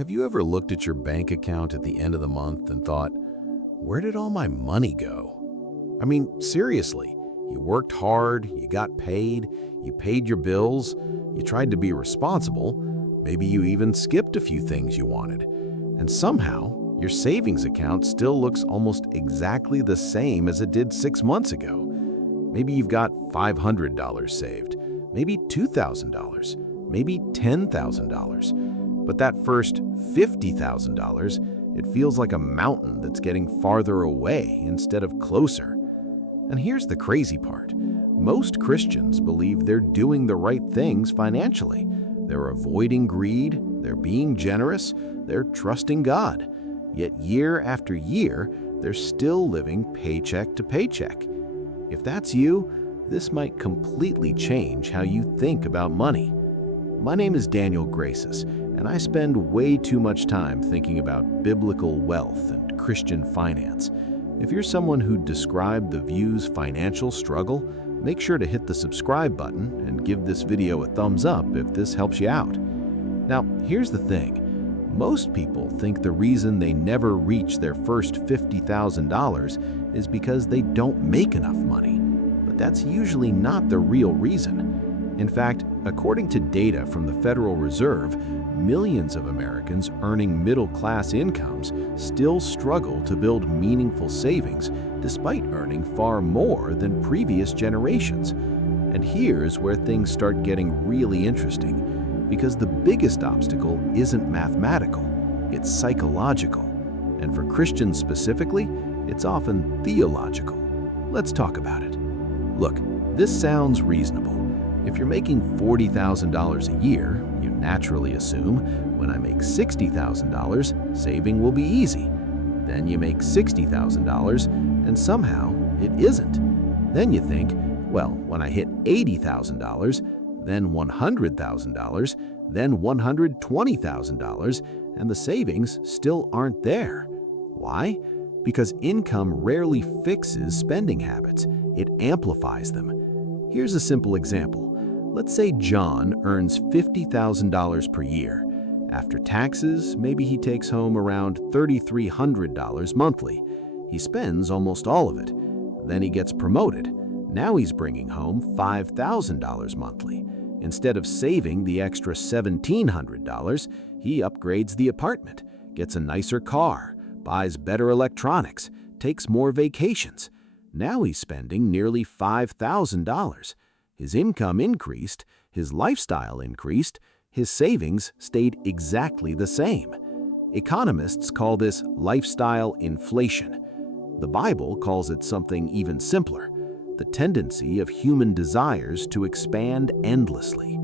Have you ever looked at your bank account at the end of the month and thought, where did all my money go? I mean, seriously, you worked hard, you got paid, you paid your bills, you tried to be responsible, maybe you even skipped a few things you wanted, and somehow your savings account still looks almost exactly the same as it did 6 months ago. Maybe you've got $500 saved, maybe $2,000, maybe $10,000. But that first $50,000, it feels like a mountain that's getting farther away instead of closer. And here's the crazy part. Most Christians believe they're doing the right things financially. They're avoiding greed, they're being generous, they're trusting God. Yet year after year, they're still living paycheck to paycheck. If that's you, this might completely change how you think about money. My name is Daniel Graces, and I spend way too much time thinking about biblical wealth and Christian finance. If you're someone who'd describe the view's financial struggle, make sure to hit the subscribe button and give this video a thumbs up if this helps you out. Now, here's the thing. Most people think the reason they never reach their first $50,000 is because they don't make enough money. But that's usually not the real reason. In fact, according to data from the Federal Reserve, millions of Americans earning middle-class incomes still struggle to build meaningful savings despite earning far more than previous generations. And here's where things start getting really interesting, because the biggest obstacle isn't mathematical, it's psychological. And for Christians specifically, it's often theological. Let's talk about it. Look, this sounds reasonable. If you're making $40,000 a year, you naturally assume, when I make $60,000, saving will be easy. Then you make $60,000, and somehow it isn't. Then you think, well, when I hit $80,000, then $100,000, then $120,000, and the savings still aren't there. Why? Because income rarely fixes spending habits, it amplifies them. Here's a simple example. Let's say John earns $50,000 per year. After taxes, maybe he takes home around $3,300 monthly. He spends almost all of it. Then he gets promoted. Now he's bringing home $5,000 monthly. Instead of saving the extra $1,700, he upgrades the apartment, gets a nicer car, buys better electronics, takes more vacations. Now he's spending nearly $5,000. His income increased, his lifestyle increased, his savings stayed exactly the same. Economists call this lifestyle inflation. The Bible calls it something even simpler, the tendency of human desires to expand endlessly.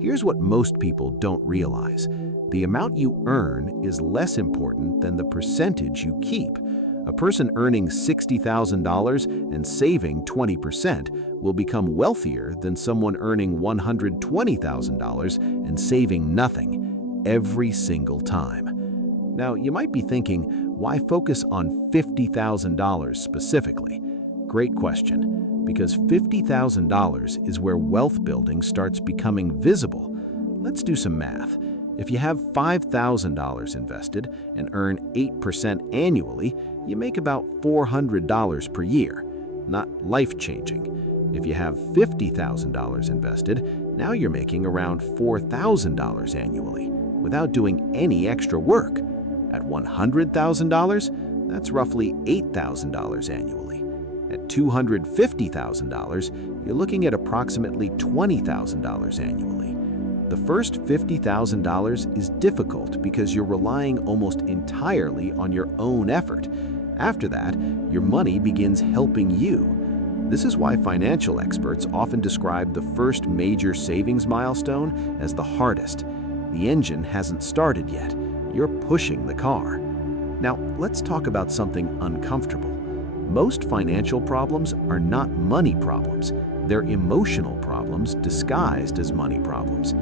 Here's what most people don't realize. The amount you earn is less important than the percentage you keep. A person earning $60,000 and saving 20% will become wealthier than someone earning $120,000 and saving nothing every single time. Now, you might be thinking, why focus on $50,000 specifically? Great question, because $50,000 is where wealth building starts becoming visible. Let's do some math. If you have $5,000 invested and earn 8% annually, you make about $400 per year. Not life-changing. If you have $50,000 invested, now you're making around $4,000 annually without doing any extra work. At $100,000, that's roughly $8,000 annually. At $250,000, you're looking at approximately $20,000 annually. The first $50,000 is difficult because you're relying almost entirely on your own effort. After that, your money begins helping you. This is why financial experts often describe the first major savings milestone as the hardest. The engine hasn't started yet. You're pushing the car. Now, let's talk about something uncomfortable. Most financial problems are not money problems. They're emotional problems disguised as money problems.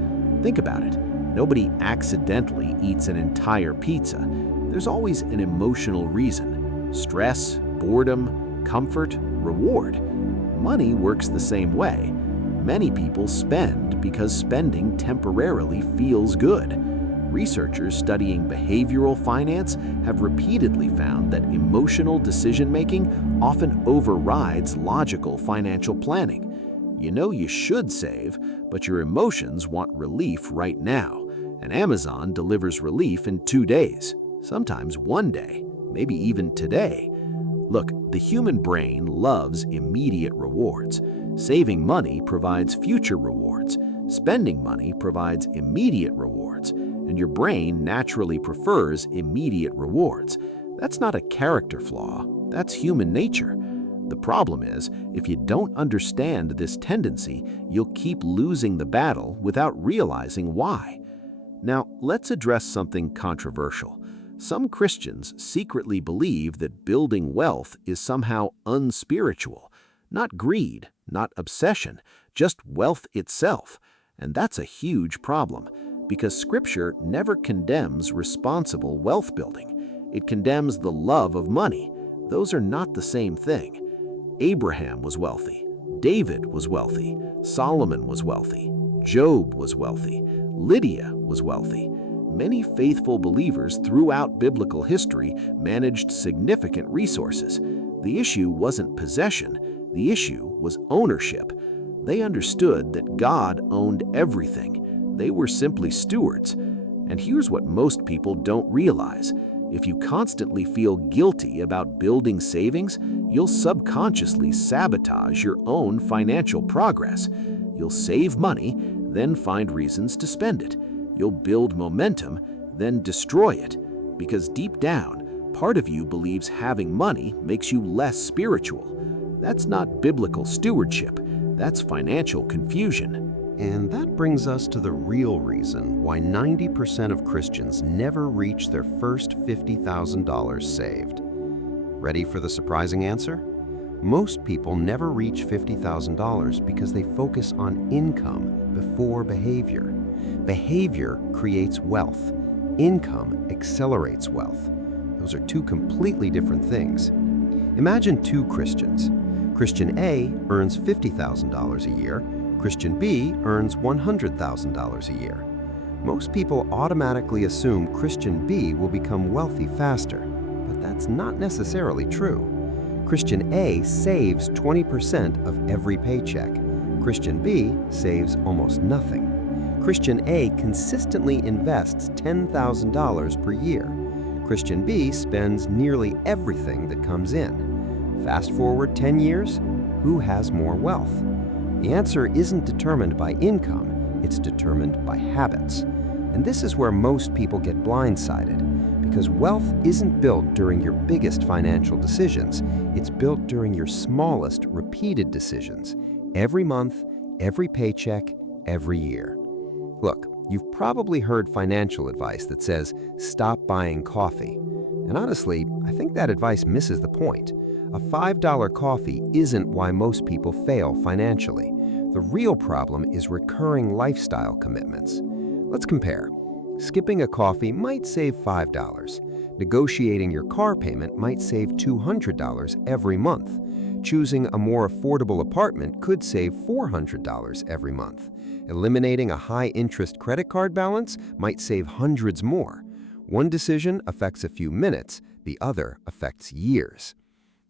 Think about it. Nobody accidentally eats an entire pizza. There's always an emotional reason. Stress, boredom, comfort, reward. Money works the same way. Many people spend because spending temporarily feels good. Researchers studying behavioral finance have repeatedly found that emotional decision-making often overrides logical financial planning. You know you should save, but your emotions want relief right now, and Amazon delivers relief in 2 days, sometimes 1 day, maybe even today. Look, the human brain loves immediate rewards. Saving money provides future rewards. Spending money provides immediate rewards, and your brain naturally prefers immediate rewards. That's not a character flaw, that's human nature. The problem is, if you don't understand this tendency, you'll keep losing the battle without realizing why. Now, let's address something controversial. Some Christians secretly believe that building wealth is somehow unspiritual. Not greed, not obsession, just wealth itself. And that's a huge problem, because Scripture never condemns responsible wealth building. It condemns the love of money. Those are not the same thing. Abraham was wealthy. David was wealthy. Solomon was wealthy. Job was wealthy. Lydia was wealthy. Many faithful believers throughout biblical history managed significant resources. The issue wasn't possession. The issue was ownership. They understood that God owned everything. They were simply stewards. And here's what most people don't realize. If you constantly feel guilty about building savings, you'll subconsciously sabotage your own financial progress. You'll save money, then find reasons to spend it. You'll build momentum, then destroy it. Because deep down, part of you believes having money makes you less spiritual. That's not biblical stewardship. That's financial confusion. And that brings us to the real reason why 90% of Christians never reach their first $50,000 saved. Ready for the surprising answer? Most people never reach $50,000 because they focus on income before behavior. Behavior creates wealth. Income accelerates wealth. Those are two completely different things. Imagine two Christians. Christian A earns $50,000 a year. Christian B earns $100,000 a year. Most people automatically assume Christian B will become wealthy faster, but that's not necessarily true. Christian A saves 20% of every paycheck. Christian B saves almost nothing. Christian A consistently invests $10,000 per year. Christian B spends nearly everything that comes in. Fast forward 10 years, who has more wealth? The answer isn't determined by income, it's determined by habits. And this is where most people get blindsided, because wealth isn't built during your biggest financial decisions, it's built during your smallest repeated decisions, every month, every paycheck, every year. Look, you've probably heard financial advice that says, stop buying coffee. And honestly, I think that advice misses the point. A $5 coffee isn't why most people fail financially. The real problem is recurring lifestyle commitments. Let's compare. Skipping a coffee might save $5. Negotiating your car payment might save $200 every month. Choosing a more affordable apartment could save $400 every month. Eliminating a high-interest credit card balance might save hundreds more. One decision affects a few minutes, the other affects years.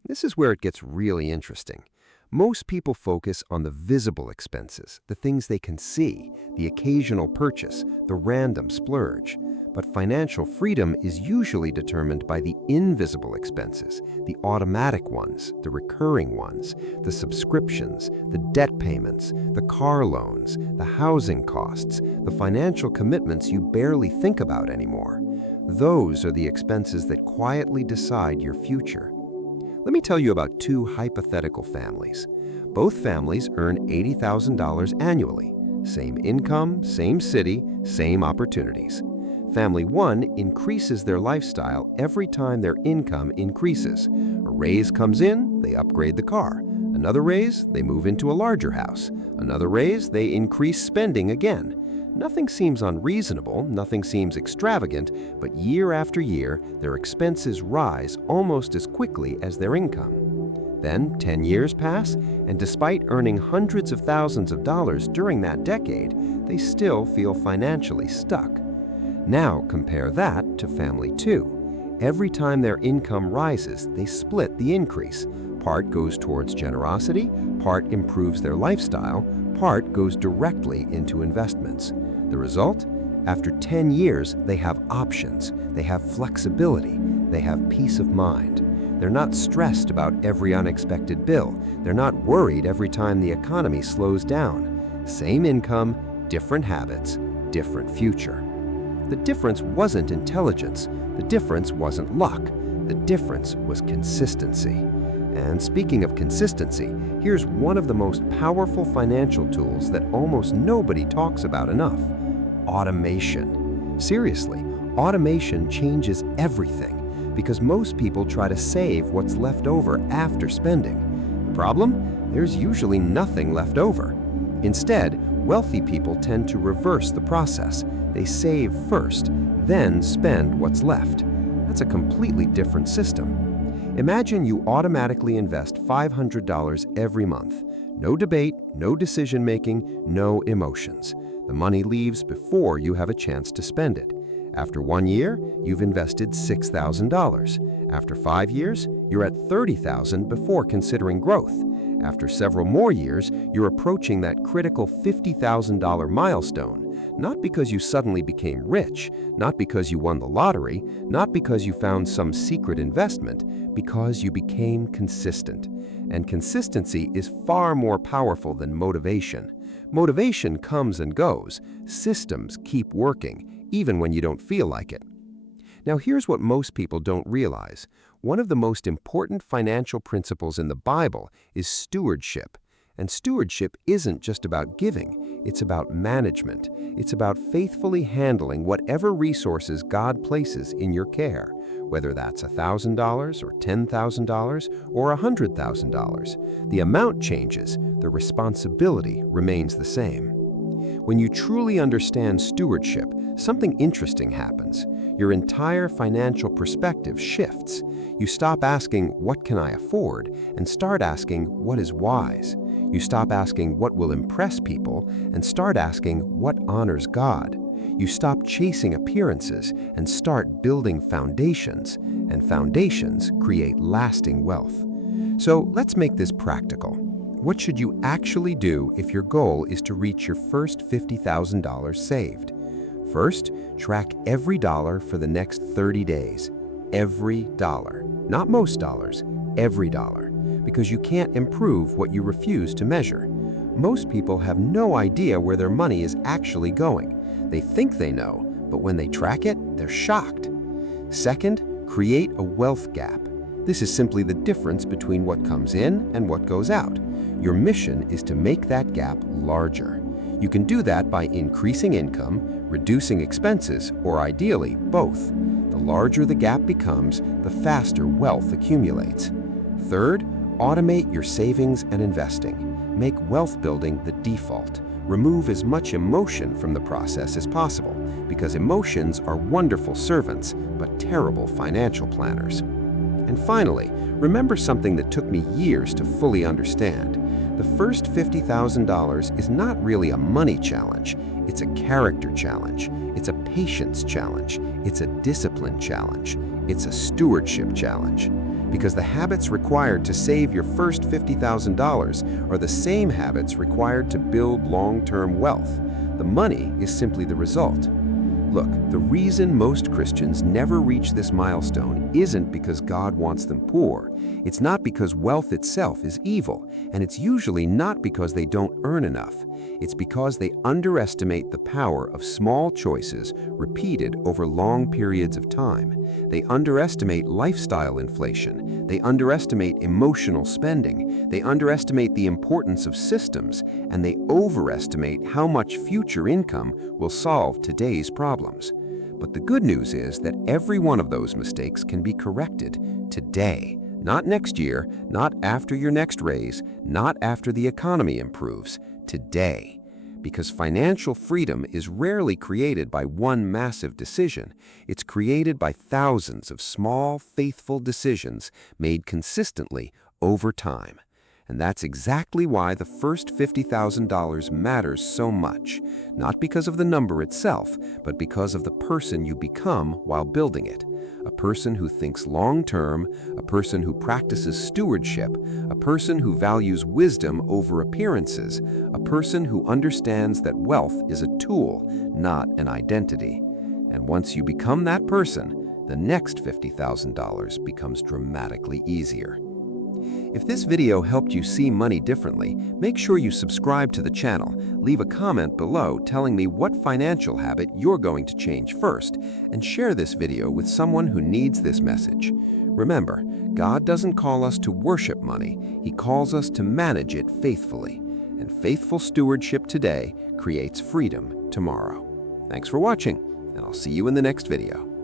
This is where it gets really interesting. Most people focus on the visible expenses, the things they can see, the occasional purchase, the random splurge. But financial freedom is usually determined by the invisible expenses, the automatic ones, the recurring ones, the subscriptions, the debt payments, the car loans, the housing costs, the financial commitments you barely think about anymore. Those are the expenses that quietly decide your future. Let me tell you about two hypothetical families. Both families earn $80,000 annually. Same income, same city, same opportunities. Family 1 increases their lifestyle every time their income increases. A raise comes in, they upgrade the car. Another raise, they move into a larger house. Another raise, they increase spending again. Nothing seems unreasonable, nothing seems extravagant, but year after year, their expenses rise almost as quickly as their income. Then 10 years pass, and despite earning hundreds of thousands of dollars during that decade, they still feel financially stuck. Now compare that to family 2. Every time their income rises, they split the increase. Part goes towards generosity, part improves their lifestyle, part goes directly into investments. The result? After 10 years, they have options, they have flexibility, they have peace of mind. They're not stressed about every unexpected bill. They're not worried every time the economy slows down. Same income, different habits, different future. The difference wasn't intelligence. The difference wasn't luck. The difference was consistency. And speaking of consistency, here's one of the most powerful financial tools that almost nobody talks about enough: automation. Seriously, automation changes everything because most people try to save what's left over after spending. The problem? There's usually nothing left over. Instead, wealthy people tend to reverse the process. They save first, then spend what's left. That's a completely different system. Imagine you automatically invest $500 every month. No debate, no decision-making, no emotions. The money leaves before you have a chance to spend it. After 1 year, you've invested $6,000. After 5 years, you're at $30,000 before considering growth. After several more years, you're approaching that critical $50,000 milestone, not because you suddenly became rich, not because you won the lottery, not because you found some secret investment, because you became consistent. And consistency is far more powerful than motivation. Motivation comes and goes. Systems keep working, even when you don't feel like it. Now, here's what most people don't realize. One of the most important financial principles in the Bible is stewardship. And stewardship isn't just about giving, it's about management. It's about faithfully handling whatever resources God places in your care, whether that's $1,000 or $10,000 or $100,000. The amount changes, the responsibility remains the same. When you truly understand stewardship, something interesting happens. Your entire financial perspective shifts. You stop asking, "What can I afford?" and start asking, "What is wise?" You stop asking, "What will impress people?" and start asking, "What honors God?" You stop chasing appearances and start building foundations, and foundations create lasting wealth. So let's make this practical. What should you actually do if your goal is to reach your first $50,000 saved? First, track every dollar for the next 30 days. Every dollar. Not most dollars, every dollar. Because you can't improve what you refuse to measure. Most people have no idea where their money is actually going. They think they know, but when they track it, they're shocked. Second, create a wealth gap. This is simply the difference between what comes in and what goes out. Your mission is to make that gap larger. You can do that by increasing income, reducing expenses, or ideally, both. The larger the gap becomes, the faster wealth accumulates. Third, automate your savings and investing. Make wealth building the default. Remove as much emotion from the process as possible, because emotions are wonderful servants, but terrible financial planners. And finally, remember something that took me years to fully understand. The first $50,000 is not really a money challenge. It's a character challenge. It's a patience challenge. It's a discipline challenge. It's a stewardship challenge. Because the habits required to save your first $50,000 are the same habits required to build long-term wealth. The money is simply the result. Look, the reason most Christians never reach this milestone isn't because God wants them poor. It's not because wealth itself is evil, and it's usually not because they don't earn enough. It's because they underestimate the power of small choices repeated over long periods of time. They underestimate lifestyle inflation. They underestimate emotional spending. They underestimate the importance of systems, and they overestimate how much future income will solve today's problems. But the good news is that every one of those mistakes can be corrected today. Not next year, not after your next raise, not after the economy improves. Today. Because financial freedom is rarely created by one massive decision. It's created by thousands of small, faithful decisions made consistently over time. And that's exactly why the first $50,000 matters so much. Not because of the number itself, but because of the person you become while building it. A person who thinks long-term, a person who practices stewardship, a person who values wisdom over appearances, a person who understands that wealth is a tool, not an identity. And once you become that person, the next $50,000 becomes dramatically easier. If this video helped you see money differently, make sure you subscribe to the channel. Leave a comment below telling me what financial habit you're going to change first, and share this video with someone who needs this message. Remember, God doesn't call us to worship money, He calls us to manage it faithfully. And faithful stewardship today creates freedom tomorrow. Thanks for watching, and I'll see you in the next video.